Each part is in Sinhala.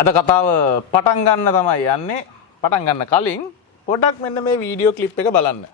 අද කතාව පටන් ගන්න තමයි යන්නේ. පටන් ගන්න කලින් පොඩ්ඩක් මෙන්න මේ වීඩියෝ ක්ලිප් එක බලන්න.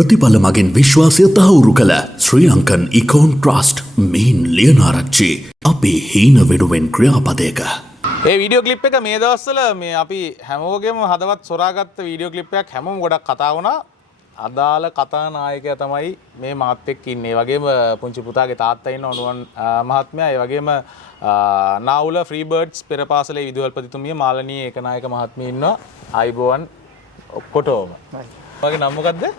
ප්‍රතිඵල මගින් විශ්වාසය තහවුරු කළ ශ්‍රී ලංකන් ඉකෝන් ට්‍රස්ට් මේන් ලියනාරච්චි අපේ හීන වෙනුවෙන් ක්‍රියාපදයක. ඒ වීඩියෝ ක්ලිප් එක මේ දවස්වල මේ අපි හැමෝගෙම හදවත් සොරාගත්ත වීඩියෝ ක්ලිප් එකක් හැමෝම ගොඩක් කතා වුණා. අදාළ කතානායකයා තමයි මේ මහත් එක්ක ඉන්නේ. ඒ වගේම පුංචි පුතාගේ තාත්තා ඉන්න නුවන් මහත්මයා. ඒ වගේම නාවුල ෆ්‍රී බර්ඩ්ස් පෙරපාසලේ විදුහල්පතිතුමිය මාලනී ඒකනායක මහත්මිය ඉන්නවා. ආයිබෝවන් ඔක්කොටම. ඔයාගේ නම මොකද්ද?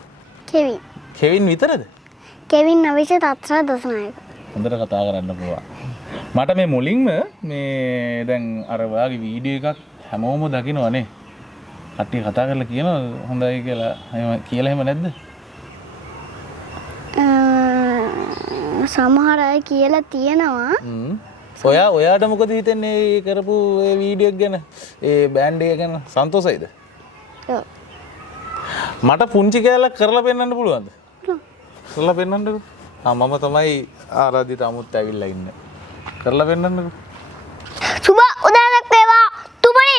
කෙවින්. කෙවින් විතරද? කෙවින් නවිෂ තත්ත්‍ර දසනායක. හොඳට කතා කරන්න පුළුවන්. මට මේ මුලින්ම මේ දැන් අර ඔයාගේ වීඩියෝ එකක් හැමෝම දකින්නවනේ. කට්ටිය කතා කරලා කියනවා හොඳයි කියලා. එහෙම කියලා එහෙම නැද්ද? සමහර අය කියලා තියෙනවා. ඔයාට මොකද හිතෙන්නේ මේ කරපු ඒ වීඩියෝ එක ගැන? ඒ බෑන්ඩ් එක ගැන සන්තෝෂයිද? ඔව්. මට පුංචි කෑල්ලක් කරලා පෙන්නන්න පුළුවන්ද? කරලා පෙන්නන්නකෝ. මම තමයි ආරාධිත අමුත් ඇවිල්ලා ඉන්නේ. කරලා පෙන්නන්නකෝ. සුබ උදෑසක් වේවා තුමනි.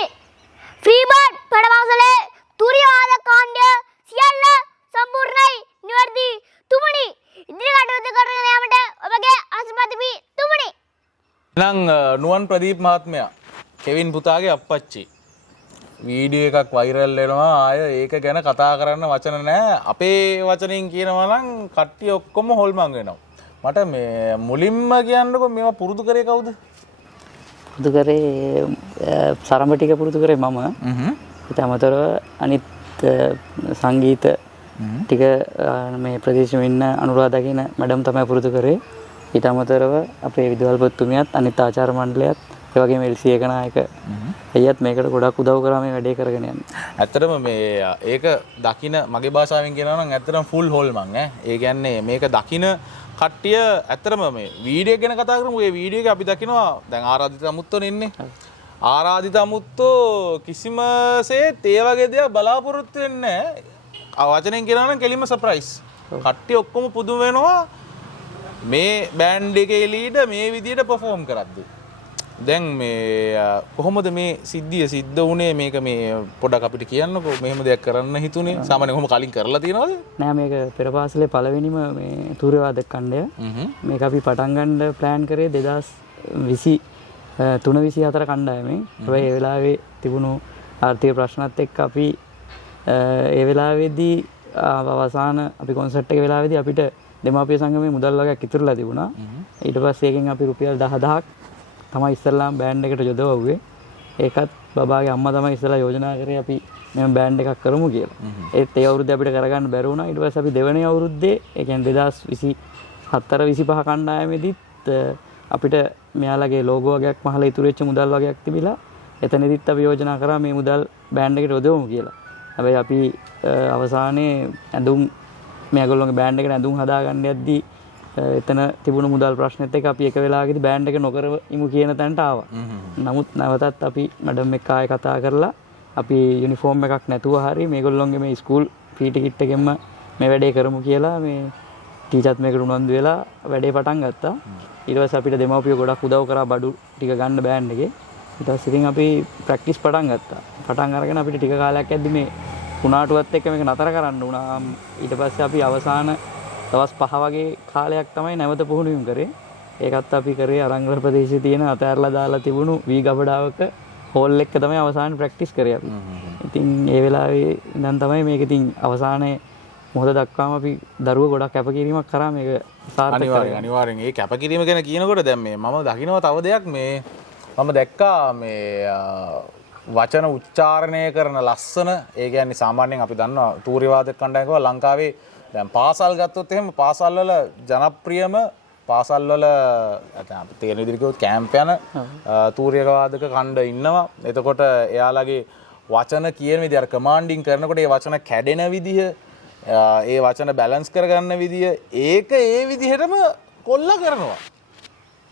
ෆ්‍රී බර්ඩ් පඩපාසලේ තුරියවාද කාණ්ඩය සියල්ල සම්පූර්ණයි නිවැරදි තුමනි. ඉදිරි කටයුතු කරගෙන යාමට ඔබගේ ආශිර්වාද තුමනි. එහෙනම් නුවන් ප්‍රදීප් මහත්මයා කෙවින් පුතාගේ අප්පච්චි වීඩියෝ එකක් වෛරල් වෙනවා. ආය ඒක ගැන කතා කරන්න වචන නැහැ. අපේ වචනෙන් කියනවා නම් කට්ටිය ඔක්කොම හොල්මන් වෙනවා. මට මේ මුලින්ම කියන්නකො මේවා පුරුදු කරේ කවුද? පුරුදු කරේ සරඹ ටික පුරුදු කරේ මම. ඊට අමතරව අනිත් සංගීත ටික මේ ප්‍රදේශෙම ඉන්න අනුරාධා කියන මැඩම් තමයි පුරුදු කරේ. ඊට අමතරව අපේ විදුහල්පතිතුමියත් අනිත් ආචාර්ය මණ්ඩලයත් ඒ වගේම එල්සී ඒකනායක අයියත් මේකට ගොඩක් උදව් කරා මේ වැඩේ කරගෙන යන්න. ඇත්තටම මේ ඒක දකින මගේ භාෂාවෙන් කියනවා නම් ඇත්තටම ෆුල් හෝල්මන් ඈ. ඒ කියන්නේ මේක දකින කට්ටිය ඇත්තටම මේ වීඩියෝ ගැන කතා කරමු. ඒ වීඩියෝ එක අපි දකිනවා දැන් ආරාධිත අමුත්තෝනේ ඉන්නේ. ආරාධිත අමුත්තෝ කිසිම සේත් ඒ වගේ දේවල් බලාපොරොත්තු වෙන්නේ නැහැ. වචනෙන් කියනවා නම් කෙලින්ම සර්ප්‍රයිස්. කට්ටිය ඔක්කොම පුදුම වෙනවා මේ බෑන්ඩ් එකේ ලීඩර් මේ විදියට පර්ෆෝම් කරද්දී. දැන් මේ කොහොමද මේ සිද්ධිය සිද්ධ වුණේ? මේක මේ පොඩක් අපිට කියන්නකෝ. මෙහෙම දෙයක් කරන්න හිතුනේ. සාමාන්‍යයෙන් කොහොම කලින් කරලා තියෙනවද? නෑ මේක පෙරපාසලේ පළවෙනිම මේ තූර්යවාදක ඛණ්ඩය. මේක අපි පටන් ගන්න ප්ලෑන් කරේ 23-24 කණ්ඩායමෙන්. හැබැයි ඒ වෙලාවේ තිබුණු ආර්ථික ප්‍රශ්නත් එක්ක අපි ඒ වෙලාවේදී අවසාන අපි කොන්සර්ට් එක වෙලාවේදී අපිට දෙමාපිය සංගමේ මුදල් වගේක් ඉතුරුලා තිබුණා. ඊට පස්සේ ඒකෙන් අපි රුපියල් 10000ක් තමයි ඉස්සෙල්ලාම බෑන්ඩ් එකට යොදවුවේ. ඒකත් බබාගේ අම්මා තමයි ඉස්සෙල්ලා යෝජනා කරේ අපි මෙහෙම බෑන්ඩ් එකක් කරමු කියලා. ඒත් ඒ අවුරුද්දේ අපිට කරගන්න බැරි වුණා. ඊට පස්සේ අපි දෙවෙනි අවුරුද්දේ ඒ කියන්නේ 2024-25 කණ්ඩායමේදීත් අපිට මෙයාලගේ ලෝගෝ වගේක් මහලා ඉතුරු වෙච්ච මුදල් වගේක් තිබිලා එතනදිත් අපි යෝජනා කරා මේ මුදල් බෑන්ඩ් එකට යොදවමු කියලා. හැබැයි අපි අවසානයේ ඇඳුම් මේගොල්ලෝගේ බෑන්ඩ් එකට ඇඳුම් හදාගන්න යද්දී එතන තිබුණු මුදල් ප්‍රශ්නෙත් එක්ක අපි එක වෙලාවකදී බෑන්ඩ් එක නොකරමු කියන තැනට ආවා. නමුත් නැවතත් අපි මැඩම් එක්ක ආයෙ කතා කරලා අපි යුනිෆෝම් එකක් නැතුව හරි මේගොල්ලෝගේ මේ ස්කූල් ෆී ටිකට් එකෙන්ම මේ වැඩේ කරමු කියලා මේ ටීචර්ත් මේකට උනන්දු වෙලා වැඩේ පටන් ගත්තා. ඊට පස්සේ අපිට දෙමව්පියෝ ගොඩක් උදව් කරා බඩු ටික ගන්න බෑන්ඩ් එකේ. ඊට පස්සේ ඉතින් අපි ප්‍රැක්ටිස් පටන් ගත්තා. පටන් අරගෙන අපිට ටික කාලයක් යද්දි මේ කුණාටුවත් එක්ක මේක නතර කරන්න වුණා. ඊට පස්සේ අපි අවසාන දවස් 5 වගේ කාලයක් තමයි නැවත පුහුණුවීම් කරේ. ඒකත් අපි කරේ අරංගල ප්‍රදේශයේ තියෙන අතෑරලා දාලා තිබුණු වී ගබඩාවක හෝල් එක තමයි අවසාන ප්‍රැක්ටිස් කරේ අපි. ඉතින් ඒ වෙලාවේ ඉඳන් තමයි මේක ඉතින් අවසානයේ මොහොත දක්වාම අපි දරුවෝ ගොඩක් කැපකිරීමක් කරා මේක සාර්ථක කරගන්න. අනිවාර්යෙන් ඒ කැපකිරීම ගැන කියනකොට දැන් මේ මම දකිනවා තව දෙයක් මේ මම දැක්කා මේ වචන උච්චාරණය කරන ලස්සන ඒ කියන්නේ සාමාන්‍යයෙන් අපි දන්නවා තූර්ය වාදක කණ්ඩායමක ලංකාවේ දැන් පාසල් ගත්තොත් එහෙම පාසල් වල ජනප්‍රියම පාසල් වල අපි තේරෙන විදිහට කිව්වොත් කැම්ප් යන තූර්ය වාදක කණ්ඩ ඉන්නවා. එතකොට එයාලගේ වචන කියන විදිහ අර කමාන්ඩින් කරනකොට ඒ වචන කැඩෙන විදිහ ඒ වචන බැලන්ස් කරගන්න විදිය ඒක ඒ විදිහටම කොල්ලා කරනවා.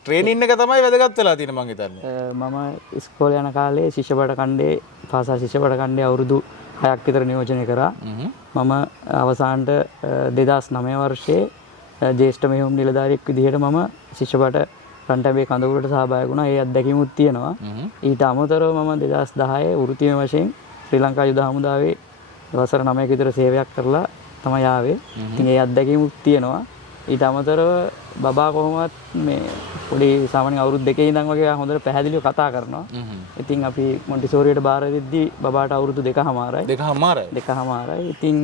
ට්‍රේනින් එක තමයි වැදගත් වෙලා තියෙන්නේ මං හිතන්නේ. මම ඉස්කෝලේ යන කාලේ ශිෂ්‍යපට කණ්ඩේ පාසල් ශිෂ්‍යපට කණ්ඩේ අවුරුදු 6ක් විතර නියෝජනය කරා. මම අවසානට 2009 වර්ෂයේ ජ්‍යෙෂ්ඨ මෙහෙයුම් නිලධාරියෙක් විදිහට මම ශිෂ්‍යපට රන්ටැබේ කඳවුරට සහභාගී වුණා. ඒ අත්දැකීමුත් තියෙනවා. ඊට අමතරව මම 2010 වෘත්තීය වශයෙන් ශ්‍රී ලංකා යුද හමුදාවේ වසර 9ක විතර සේවයක් කරලා තමයි ආවේ. ඉතින් ඒ අත්දැකීමුත් තියෙනවා. ඊට අමතරව බබා කොහොමවත් මේ පොඩි සාමාන්‍ය අවුරුදු 2 ඉඳන් වගේ හොඳට පැහැදිලිව කතා කරනවා. ඉතින් අපි මොන්ටිසෝරියට බාර දෙද්දී බබාට අවුරුදු 2මාරයි. 2මාරයි. ඉතින්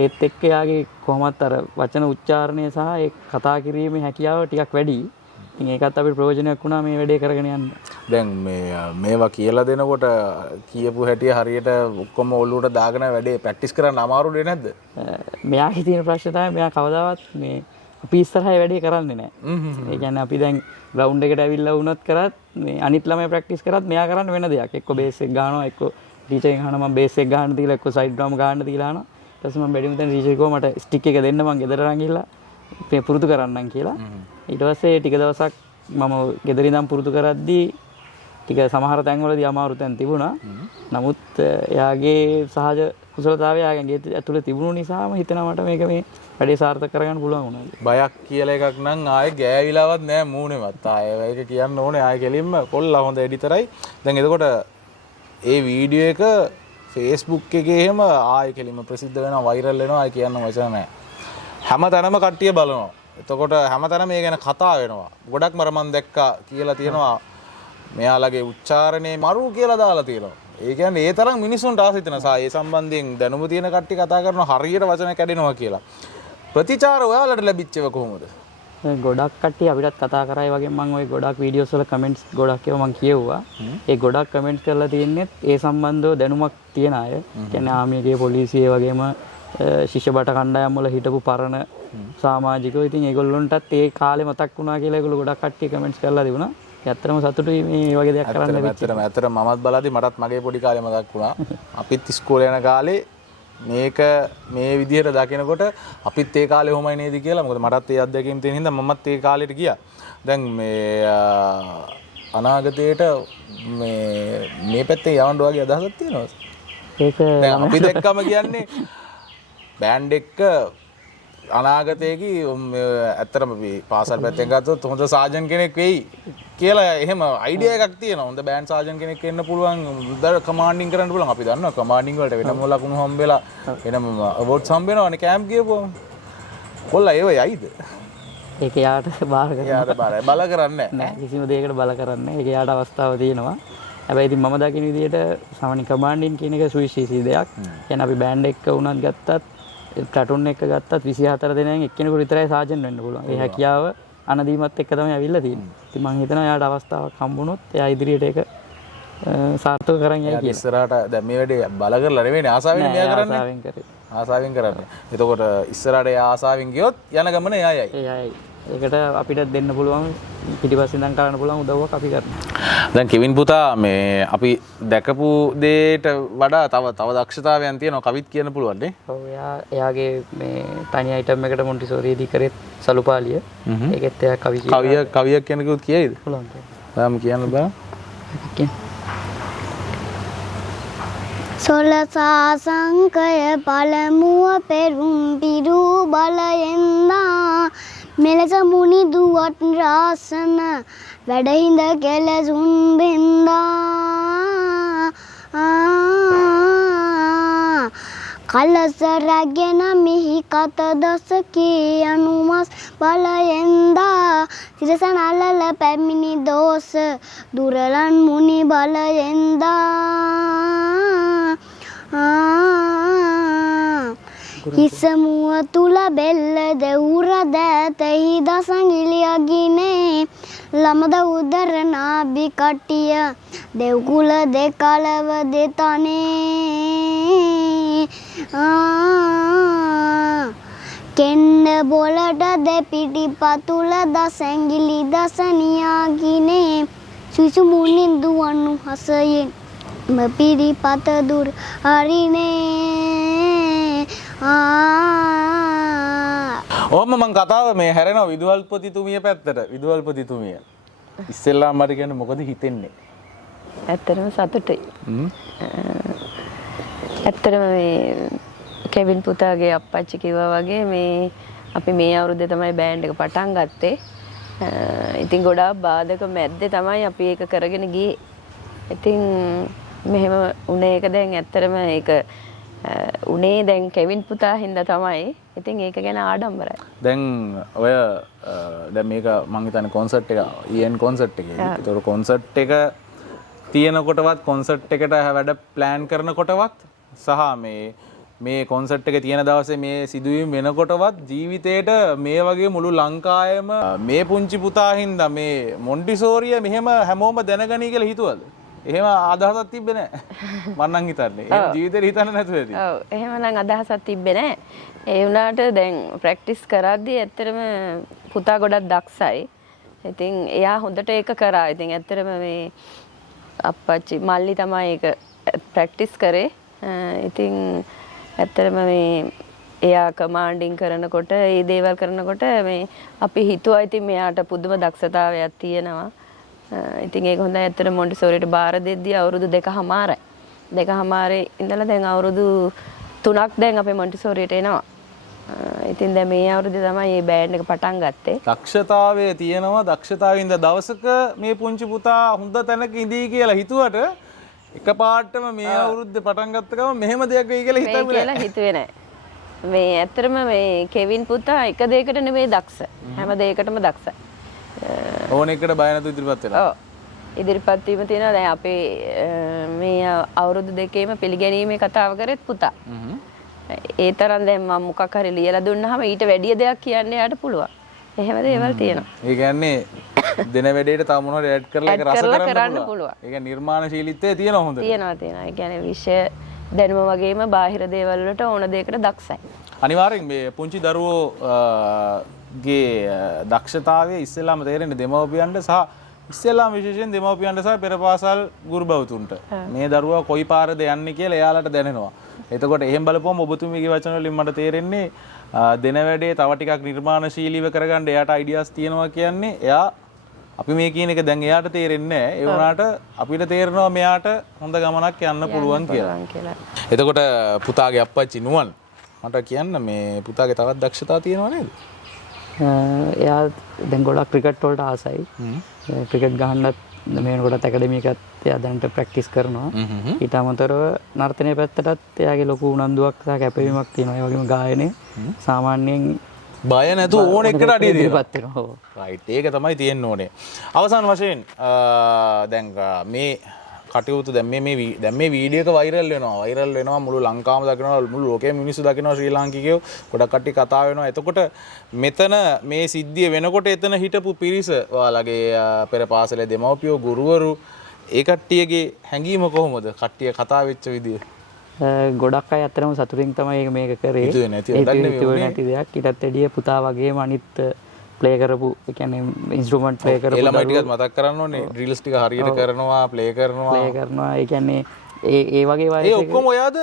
ඒත් එක්ක යාගේ කොහොමත් අර වචන උච්චාරණය සහ ඒ කතා කිරීමේ හැකියාව ටිකක් වැඩි. ඉතින් ඒකත් අපිට ප්‍රයෝජනයක් වුණා මේ වැඩේ කරගෙන යන්න. දැන් මේවා කියලා දෙනකොට කියපු හැටි හරියට ඔක්කොම ඔළුවට දාගෙන වැඩේ ප්‍රැක්ටිස් කරන්න අමාරුනේ නැද්ද? මෙයාගේ තියෙන ප්‍රශ්නේ තමයි මෙයා කවදාවත් මේ අපි ඉස්සරහේ වැඩේ කරන්නේ නැහැ. ඒ කියන්නේ අපි දැන් ග්‍රවුන්ඩ් එකට ඇවිල්ලා වුණත් කරත් මේ අනිත් ළමයි ප්‍රැක්ටිස් කරත් මෙයා කරන්නේ වෙන දෙයක්. එක්ක බේස් එක ගන්නවා, එක්ක ටීචර්ගෙන් අහනවා මම බේස් එක ගන්න තියලා, එක්ක සයිඩ් ඩ්‍රම් ගන්න තියලා අහනවා. ඊට පස්සේ මම බැඩින්ටන් ටීචර් කිව්වා මට ස්ටික් එක දෙන්න මම ගෙදර අරන් ගිහලා මේ පුරුදු කරන්නම් කියලා. ඊට පස්සේ ටික දවසක් මම ගෙදර ඉඳන් පුරුදු කරද්දී ටික සමහර තැන්වලදී අමාරු තැන් තිබුණා. නමුත් එයාගේ සහජ කුසලතාවය එයාගේ ඇතුළේ තිබුණු නිසාම හිතනවා මට මේක මේ වැඩේ සාර්ථක කරගන්න පුළුවන් වුණා. බයක් කියලා එකක් නම් ආයේ ගෑවිලාවත් නෑ මූණෙවත්. ආයේ ඒක කියන්න ඕනේ ආයේ කෙලින්ම කොල්ලා හොඳ එඩිටරයි. දැන් එතකොට ඒ වීඩියෝ එක Facebook එකේ එහෙම ආයේ කෙලින්ම ප්‍රසිද්ධ වෙනවා, වෛරල් වෙනවා. ආයේ කියන්න වචන නෑ. හැමතැනම කට්ටිය බලනවා. එතකොට හැමතැනම මේ ගැන කතා වෙනවා. ගොඩක්ම මම දැක්කා කියලා තියෙනවා මෙයාලගේ උච්චාරණේ මරු කියලා දාලා තියෙනවා. ඒ කියන්නේ ඒ තරම් මිනිස්සුන්ට ආස හිතෙන සා ඒ සම්බන්ධයෙන් දැනුම තියෙන කට්ටිය කතා කරනවා හරියට වචන කැඩෙනවා කියලා. ප්‍රතිචාර ඔයාලට ලැබිච්චව කොහොමද? ගොඩක් කට්ටිය අපිටත් කතා කරා ඒ වගේ මම ওই ගොඩක් වීඩියෝස් වල කමෙන්ට්ස් ගොඩක් ඒවා මම කියෙව්වා. ඒ ගොඩක් කමෙන්ට්ස් කරලා තියෙන්නේ ඒ සම්බන්ධව දැනුමක් තියන අය. කියන්නේ ආමියගේ පොලිසිය වගේම ශිෂ්‍ය බට කණ්ඩායම් වල හිටපු පරණ සමාජිකයෝ. ඉතින් ඒගොල්ලොන්ටත් ඒ කාලේ මතක් වුණා කියලා ඒගොල්ලෝ ගොඩක් කට්ටිය කමෙන්ට්ස් කරලා තිබුණා. ඇත්තටම සතුටුයි මේ වගේ දෙයක් කරන්න ලැබිච්ච. ඇත්තටම මමත් බලද්දි මටත් මගේ පොඩි කාලේ මතක් වුණා. අපිත් ඉස්කෝලේ යන කාලේ මේක මේ විදිහට දකිනකොට අපිත් ඒ කාලේ කොහොමයි නේද කියලා. මොකද මටත් ඒ අත්දැකීම් තියෙන හින්දා මමත් ඒ කාලෙට ගියා. දැන් මේ අනාගතයට මේ පැත්තේ යවන්න වගේ අදහසක් තියෙනවද? ඒක දැන් අපි දැක්කම කියන්නේ බෑන්ඩ් එක අනාගතයේදී ඇත්තටම අපි පාසල් පැත්තෙන් ගත්තොත් හොඳ සාජන් කෙනෙක් වෙයි කියලා එහෙම අයිඩියා එකක් තියෙනවා. හොඳ බෑන්ඩ් සාජන් කෙනෙක් වෙන්න පුළුවන්, හොඳ කමාන්ඩින් කරන්න පුළුවන්. අපි දන්නවා කමාන්ඩින් වලට වෙනම ලකුණු හම්බෙලා වෙනම අවෝඩ්ස් හම්බ වෙනවානේ කැම්ප් ගියපුවම. කොල්ලා ඒව යයිද? ඒක යාට බාර කරන්න එයාට බල කරන්නේ නෑ කිසිම දෙයකට බල කරන්න ඒක යාට අවස්ථාව තියෙනවා. හැබැයි ඉතින් මම දකින විදිහට සාමාන්‍ය කමාන්ඩින් කියන එක සුවිශේෂී දෙයක්. කියන්නේ අපි බෑන්ඩ් එක වුණත් ගත්තත් ප්ලටුන් එක ගත්තත් 24 දෙනෙන් එක්කෙනෙකුට විතරයි සාජන් වෙන්න පුළුවන්. ඒ හැකියාව අනදීමත් එක්ක තමයි ඇවිල්ලා තියෙන්නේ. ඉතින් මම හිතනවා එයාට අවස්ථාවක් හම්බුනොත් එයා ඉදිරියට ඒක සාර්ථක කරන් යයි කියලා. ඉස්සරහට දැන් මේ වැඩේ බල කරලා නෙවෙයි ආසාවෙන් මෙයා කරන්නේ. ආසාවෙන් කරේ. ආසාවෙන් කරන්නේ. එතකොට ඉස්සරහට එයා ආසාවෙන් ගියොත් යන ගමන එයායි. එයායි. ඒකට අපිට දෙන්න පුළුවන් පිටිපස්සෙන් ඉඳන් කරන්න පුළුවන් උදව්වක් අපි කරනවා. දැන් කෙවින් පුතා මේ අපි දැකපු දෙයට වඩා තව දක්ෂතාවයන් තියෙනවා කවිත් කියන්න පුළුවන් නේ. ඔව් එයාගේ මේ තනි අයිටම් එකට මොන්ටිසෝරියේදී කරේ සලුපාලිය. ඒකෙත් එයා කවියක් කියනකුත් කියයිද? පුළුවන්. ඔයාම කියන්න බෑ. සොලසා සංකය පළමුව පෙරුම් පිරු බලයෙන්දා මෙලෙස මුනි දුවත් රාසන වැඩහිඳ කෙලසුන් බෙන්දා කලස රැගෙන මිහි කත දසකී අනුමස් බලයෙන්දා සිරස නලල පැමිණි දෝස දුරලන් මුනි බලයෙන්දා හිස මුව තුල බෙල්ල දෙවුර දෑතෙහි දසඟිලියගිනේ ළමද උදර නාභි කටිය දෙව්කුල දෙකලව දෙතනේ කෙන්න බොලට දෙපිටි පතුල දසැඟිලි දසනියාගිනේ සුසු මුනින් දුවන්නු හසයෙන් පිරිපත දුර හරිනේ ඔහොම මං කතාව මේ හැරෙනවා විදුහල්පතිතුමිය පැත්තට. විදුහල්පතිතුමිය ඉස්සෙල්ලාම මට කියන්නේ මොකද හිතෙන්නේ? ඇත්තටම සතුටුයි. ඇත්තටම මේ කෙවින් පුතාගේ අප්පච්චි කිව්වා වගේ මේ අපි මේ අවුරුද්දේ තමයි බෑන්ඩ් එක පටන් ගත්තේ. ඉතින් ගොඩාක් බාධක මැද්දේ තමයි අපි ඒක කරගෙන ගියේ. ඉතින් මෙහෙම උනේ එක දැන් ඇත්තටම ඒක උනේ දැන් කෙවින් පුතා හින්දා තමයි. ඉතින් ඒක ගැන ආඩම්බරයි. දැන් ඔය දැන් මේක මං හිතන්නේ කොන්සර්ට් එක EN කොන්සර්ට් එකේ. ඒතකොට කොන්සර්ට් එක තියෙනකොටවත් කොන්සර්ට් එකට වැඩ ප්ලෑන් කරනකොටවත් සහ මේ කොන්සර්ට් එක තියෙන දවසේ මේ සිදුවීම් වෙනකොටවත් ජීවිතේට මේ වගේ මුළු ලංකාවෙම මේ පුංචි පුතා හින්දා මේ මොන්ටිසෝරිය මෙහෙම හැමෝම දැනගනී කියලා හිතුවද? එහෙම අදහසක් තිබ්බේ නැහැ. මම නම් හිතන්නේ. ඒ ජීවිතේට හිතන්න නැතුව ඇති. ඔව් එහෙම නම් අදහසක් තිබ්බේ නැහැ. ඒ වුණාට දැන් ප්‍රැක්ටිස් කරද්දී ඇත්තටම පුතා ගොඩක් දක්ෂයි. ඉතින් එයා හොඳට ඒක කරා. ඉතින් ඇත්තටම මේ අප්පච්චි මල්ලි තමයි ඒක ප්‍රැක්ටිස් කරේ. ඉතින් ඇත්තටම මේ එයා කමාන්ඩින් කරනකොට ඒ දේවල් කරනකොට මේ අපි හිතුවා ඉතින් මෙයාට පුදුම දක්ෂතාවයක් තියෙනවා. ඉතින් ඒක හොඳයි. ඇත්තට මොන්ටිසෝරියට බාර දෙද්දී අවුරුදු 2.5යි. 2.5 ඉඳලා දැන් අවුරුදු 3ක් දැන් අපේ මොන්ටිසෝරියට එනවා. ඉතින් දැන් මේ අවුරුද්දේ තමයි මේ බෑන්ඩ් එක පටන් ගත්තේ. දක්ෂතාවයේ තියෙනවා. දක්ෂතාවයින්ද දවසක මේ පුංචි පුතා හොඳ තැනක ඉඳී කියලා හිතුවට එකපාරටම මේ අවුරුද්දේ පටන් ගත්ත ගමන් මෙහෙම දෙයක් වෙයි කියලා හිතුවේ නැහැ. මේ ඇත්තටම මේ කෙවින් පුතා එක දෙයකට නෙමෙයි දක්ෂ. හැම දෙයකටම දක්ෂයි. ඕන එකට බය නැතුව ඉදිරිපත් වෙනවා. ඔව්. ඉදිරිපත් වීම තියෙනවා. දැන් අපේ මේ අවුරුදු දෙකේම පිළිගැනීමේ කතාව කරෙත් පුතා. ඒ තරම් දැන් මම මොකක් හරි ලියලා දුන්නාම ඊට වැඩිය දෙයක් කියන්න යාට පුළුවන්. එහෙම දේවල් තියෙනවා. ඒ කියන්නේ දින වැඩේට තව මොනවද ඇඩ් කරලා ඒක රස කරන්න පුළුවන්. ඒක නිර්මාණශීලීත්වයේ තියෙනවා හොඳට. තියෙනවා. ඒ කියන්නේ විෂය දැනුම වගේම බාහිර දේවල් වලට ඕන දෙයකට දක්ෂයි. අනිවාර්යෙන් මේ පුංචි දරුවෝ ගේ දක්ෂතාවය ඉස්සෙල්ලාම තේරෙන්නේ දෙමව්පියන්ට සහ ඉස්සෙල්ලාම විශේෂයෙන් දෙමව්පියන්ට සහ පෙරපාසල් ගුරු බෞතුන්ට. මේ දරුවා කොයි පාරද යන්නේ කියලා එයාලට දැනෙනවා. එතකොට එහෙම බලපුවම ඔබතුමීගේ වචන වලින් මට තේරෙන්නේ දින වැඩේ තව ටිකක් නිර්මාණශීලීව කරගන්න එයාට අයිඩියාස් තියෙනවා කියන්නේ එයා අපි මේ කියන එක දැන් එයාට තේරෙන්නේ නැහැ. ඒ වුණාට අපිට තේරෙනවා මෙයාට හොඳ ගමනක් යන්න පුළුවන් කියලා. එතකොට පුතාගේ අප්පච්චි නුවන් මට කියන්න මේ පුතාගේ තවත් දක්ෂතා තියෙනවා නේද? එයා දැන් ගොඩක් ක්‍රිකට් වලට ආසයි. ක්‍රිකට් ගහන්නත් මේ වෙනකොටත් ඇකඩමි එකත් එයා දැනට ප්‍රැක්ටිස් කරනවා. ඊට අමතරව නර්තනයේ පැත්තටත් එයාගේ ලොකු උනන්දුවක් සහ කැපවීමක් තියෙනවා. ඒ වගේම ගායනය සාමාන්‍යයෙන් බය නැතුව ඕන එකට අඩිය දෙනවා. ඉදිරිපත් වෙනවා. රයිට් ඒක තමයි තියෙන්න ඕනේ. අවසාන වශයෙන් දැන් මේ කටයුතු දැන් මේ වීඩියෝ එක වෛරල් වෙනවා මුළු ලංකාවම දකිනවා මුළු ලෝකෙම මිනිස්සු දකිනවා ශ්‍රී ලාංකිකයෝ ගොඩක් කට්ටිය කතා වෙනවා. එතකොට මෙතන මේ සිද්ධිය වෙනකොට එතන හිටපු පිරිස ඔයාලගේ පෙර පාසලේ දෙමව්පියෝ ගුරුවරු ඒ කට්ටියගේ හැඟීම කොහොමද? කට්ටිය කතා වෙච්ච විදිය. ගොඩක් අය ඇත්තටම සතුටින් තමයි මේක කරේ. හිතුවේ නැති දෙයක්. ඊටත් වැඩිය පුතා වගේම අනිත් ප්ලේ කරපු ඒ කියන්නේ ඉන්ස්ට්‍රුමන්ට් ප්ලේ කරපු ඒ ළමයි ටිකත් මතක් කරන්න ඕනේ. ඩ්‍රිල්ස් ටික හරියට කරනවා, ප්ලේ කරනවා. ඒ කියන්නේ ඒ වගේ ඒ වයසේ ඔක්කොම ඔයාද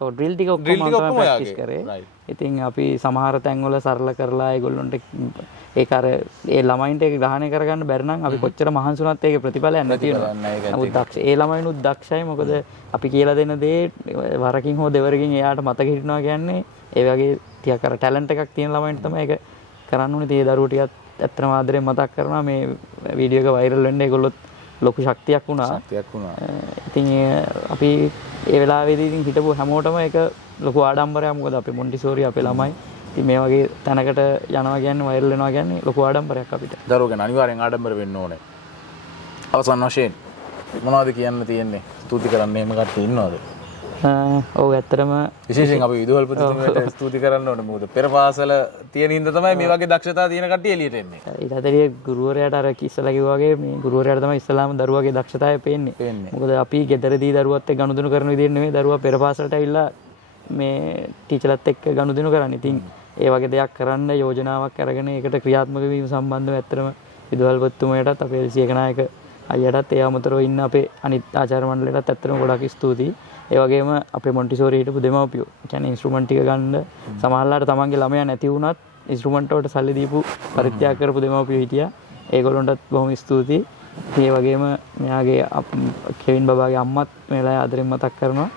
ඩ්‍රිල් ටික ඔක්කොම ප්‍රැක්ටිස් කරේ. ඉතින් අපි සමහර තැන්වල සරල කරලා ඒගොල්ලොන්ට ඒක අර ඒ ළමයින්ට ඒක ග්‍රහණය කරගන්න බැරි නම් අපි කොච්චර මහන්සි වුණත් ඒකේ ප්‍රතිඵලයක් නැති වෙනවා. නමුත් දක්ෂ ඒ ළමයිනුත් දක්ෂයි. මොකද අපි කියලා දෙන දේ වරකින් හෝ දෙවරකින් එයාට මතක හිටිනවා කියන්නේ ඒ වගේ ටිකක් අර ටැලන්ට් එකක් තියෙන ළමයින්ට තමයි ඒක කරන්න ඕනේ. ඒ දරුවෝ ටිකත් ඇත්තම ආදරෙන් මතක් කරනවා මේ වීඩියෝ එක වෛරල් වෙන්න ඒගොල්ලොත් ලොකු ශක්තියක් වුණා. ඉතින් අපි ඒ වෙලාවේදී ඉතින් හිටපු හැමෝටම ඒක ලොකු ආඩම්බරයක්. මොකද අපේ මොන්ටිසෝරි අපේ ළමයි ඉතින් මේ වගේ තැනකට යනවා කියන්නේ වෛරල් වෙනවා කියන්නේ ලොකු ආඩම්බරයක් අපිට. දරුවෝ ගැන අනිවාර්යෙන් ආඩම්බර වෙන්න ඕනේ. අවසන් වශයෙන් මොනවද කියන්න තියෙන්නේ? ස්තුති කරන්න එහෙම කට්ටිය ඉන්නවද? ඔව් ඇත්තටම විශේෂයෙන් අපි විදුහල්පතිතුමට ස්තුති කරන්න ඕනේ. මොකද පෙර පාසල තියෙන හින්දා තමයි මේ වගේ දක්ෂතා තියෙන කට්ටිය එළියට එන්නේ. ඊට අතරේ ගුරුවරයාට අර ඉස්සලා කිව්වා වගේ මේ ගුරුවරයාට තමයි ඉස්සලාම දරුවාගේ දක්ෂතාවය පේන්නේ. මොකද අපි ගෙදරදී දරුවත් එක්ක ගනුදෙනු කරන විදිහ නෙමෙයි දරුවා පෙර පාසලට ඇවිල්ලා මේ ටීචර්ලත් එක්ක ගනුදෙනු කරන්නේ. ඉතින් ඒ වගේ දෙයක් කරන්න යෝජනාවක් අරගෙන ඒකට ක්‍රියාත්මක වීම සම්බන්ධව ඇත්තටම විදුහල්පතිතුමයටත් අපේ සියකනායක අයියටත් ඒ අමතරව ඉන්න අපේ අනිත් ආචාර්ය මණ්ඩලයටත් ඇත්තටම ගොඩක් ස්තුතියි. ඒ වගේම අපේ මොන්ටිසෝරි හිටපු දෙමව්පියෝ කියන්නේ ඉන්ස්ට්‍රුමන්ට් ටික ගන්න සමහරලාට තමන්ගේ ළමයා නැති වුණත් ඉන්ස්ට්‍රුමන්ට් වලට සල්ලි දීපු පරිත්‍යාග කරපු දෙමව්පියෝ හිටියා. ඒගොල්ලන්ටත් බොහොම ස්තුතියි. ඒ වගේම මෙයාගේ කෙවින් බබාගේ අම්මත් මෙලා ආදරෙන් මතක් කරනවා.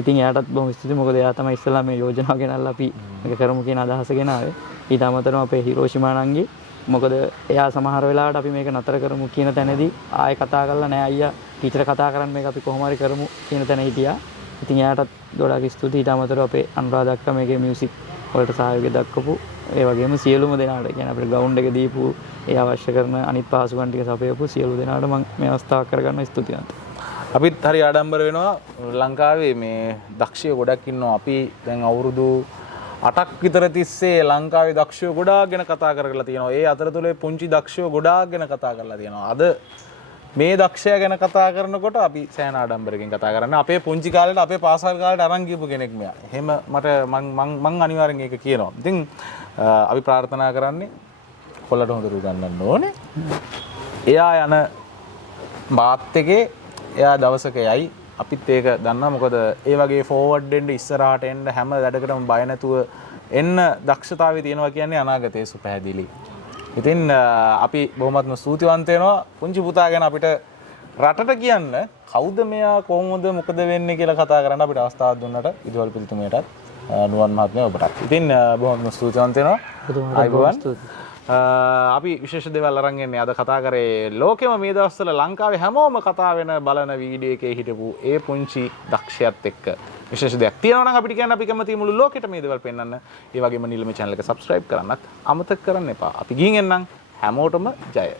ඉතින් එයාටත් බොහොම ස්තුතියි. මොකද එයා තමයි ඉස්සෙල්ලා මේ යෝජනාව ගෙනල්ලා අපි මේක කරමු කියන අදහස ගෙනාවේ. ඊට අමතරව අපේ හිරෝෂිමා නංගි මොකද එයා සමහර වෙලාවට අපි මේක නතර කරමු කියන තැනදී ආයෙ කතා කරලා නෑ අයියා ටීචර් කතා කරන්නේ මේක අපි කොහොම හරි කරමු කියන තැන හිටියා. ඉතින් එයාටත් ගොඩාක් ස්තුතියි. ඊට අමතරව අපේ අනුරාධ අක්කා මේකේ මියුසික් වලට සහයෝගය දක්වපු ඒ වගේම සියලුම දෙනාට කියන්නේ අපේ ග්‍රවුන්ඩ් එක දීපු ඒ අවශ්‍ය කරන අනිත් පහසුකම් ටික සපයපු සියලු දෙනාට මම මේ අවස්ථාවක් කරගන්න ස්තුතියි. අපිත් හරි ආඩම්බර වෙනවා. ලංකාවේ මේ දක්ෂයෝ ගොඩක් ඉන්නවා. අපි දැන් අවුරුදු 8ක් විතර තිස්සේ ලංකාවේ දක්ෂයෝ ගොඩාක් ගැන කතා කරලා තියෙනවා. ඒ අතරතුරේ පුංචි දක්ෂයෝ ගොඩාක් ගැන කතා කරලා තියෙනවා. අද මේ දක්ෂයා ගැන කතා කරනකොට අපි සෑහෙන ආඩම්බරකින් කතා කරන්නේ. අපේ පුංචි කාලේට අපේ පාසල් කාලේට අරන් ගිහපු කෙනෙක් මෙයා. එහෙම මට මං අනිවාර්යෙන් ඒක කියනවා. ඉතින් අපි ප්‍රාර්ථනා කරන්නේ කොල්ලට හොඳට උගන්වන්න ඕනේ. එයා යන මාත් එකේ එයා දවසක යයි. අපිත් ඒක දන්නවා. මොකද ඒ වගේ ෆෝවර්ඩ් වෙන්න ඉස්සරහට එන්න හැම වැඩකටම බය නැතුව එන්න දක්ෂතාවය තියෙනවා කියන්නේ අනාගතයේ සුපැහැදිලි. ඉතින් අපි බොහොමත්ම ස්තුතිවන්ත වෙනවා පුංචි පුතා ගැන අපිට රටට කියන්න කවුද මෙයා කොහොමද මොකද වෙන්නේ කියලා කතා කරන්න අපිට අවස්ථාවක් දුන්නට විදුහල්පතිතුමයටත් නුවන් මහත්මයා ඔබටත්. ඉතින් බොහොමත්ම ස්තුතිවන්ත වෙනවා. අයිබෝවන්. අපි විශේෂ දේවල් අරන් එන්නේ අද කතා කරේ ලෝකෙම මේ දවස්වල ලංකාවේ හැමෝම කතා වෙන බලන වීඩියෝ එකේ හිටපු ඒ පුංචි දක්ෂයත් එක්ක විශේෂ දෙයක් තියෙනවා නම් අපිට කියන්න අපි කැමතියි මුළු ලෝකෙට මේ දේවල් පෙන්වන්න. ඒ වගේම නිලමේ channel එක subscribe කරන්නත් අමතක කරන්න එපා. අපි ගිහින් එන්නම්. හැමෝටම ජය.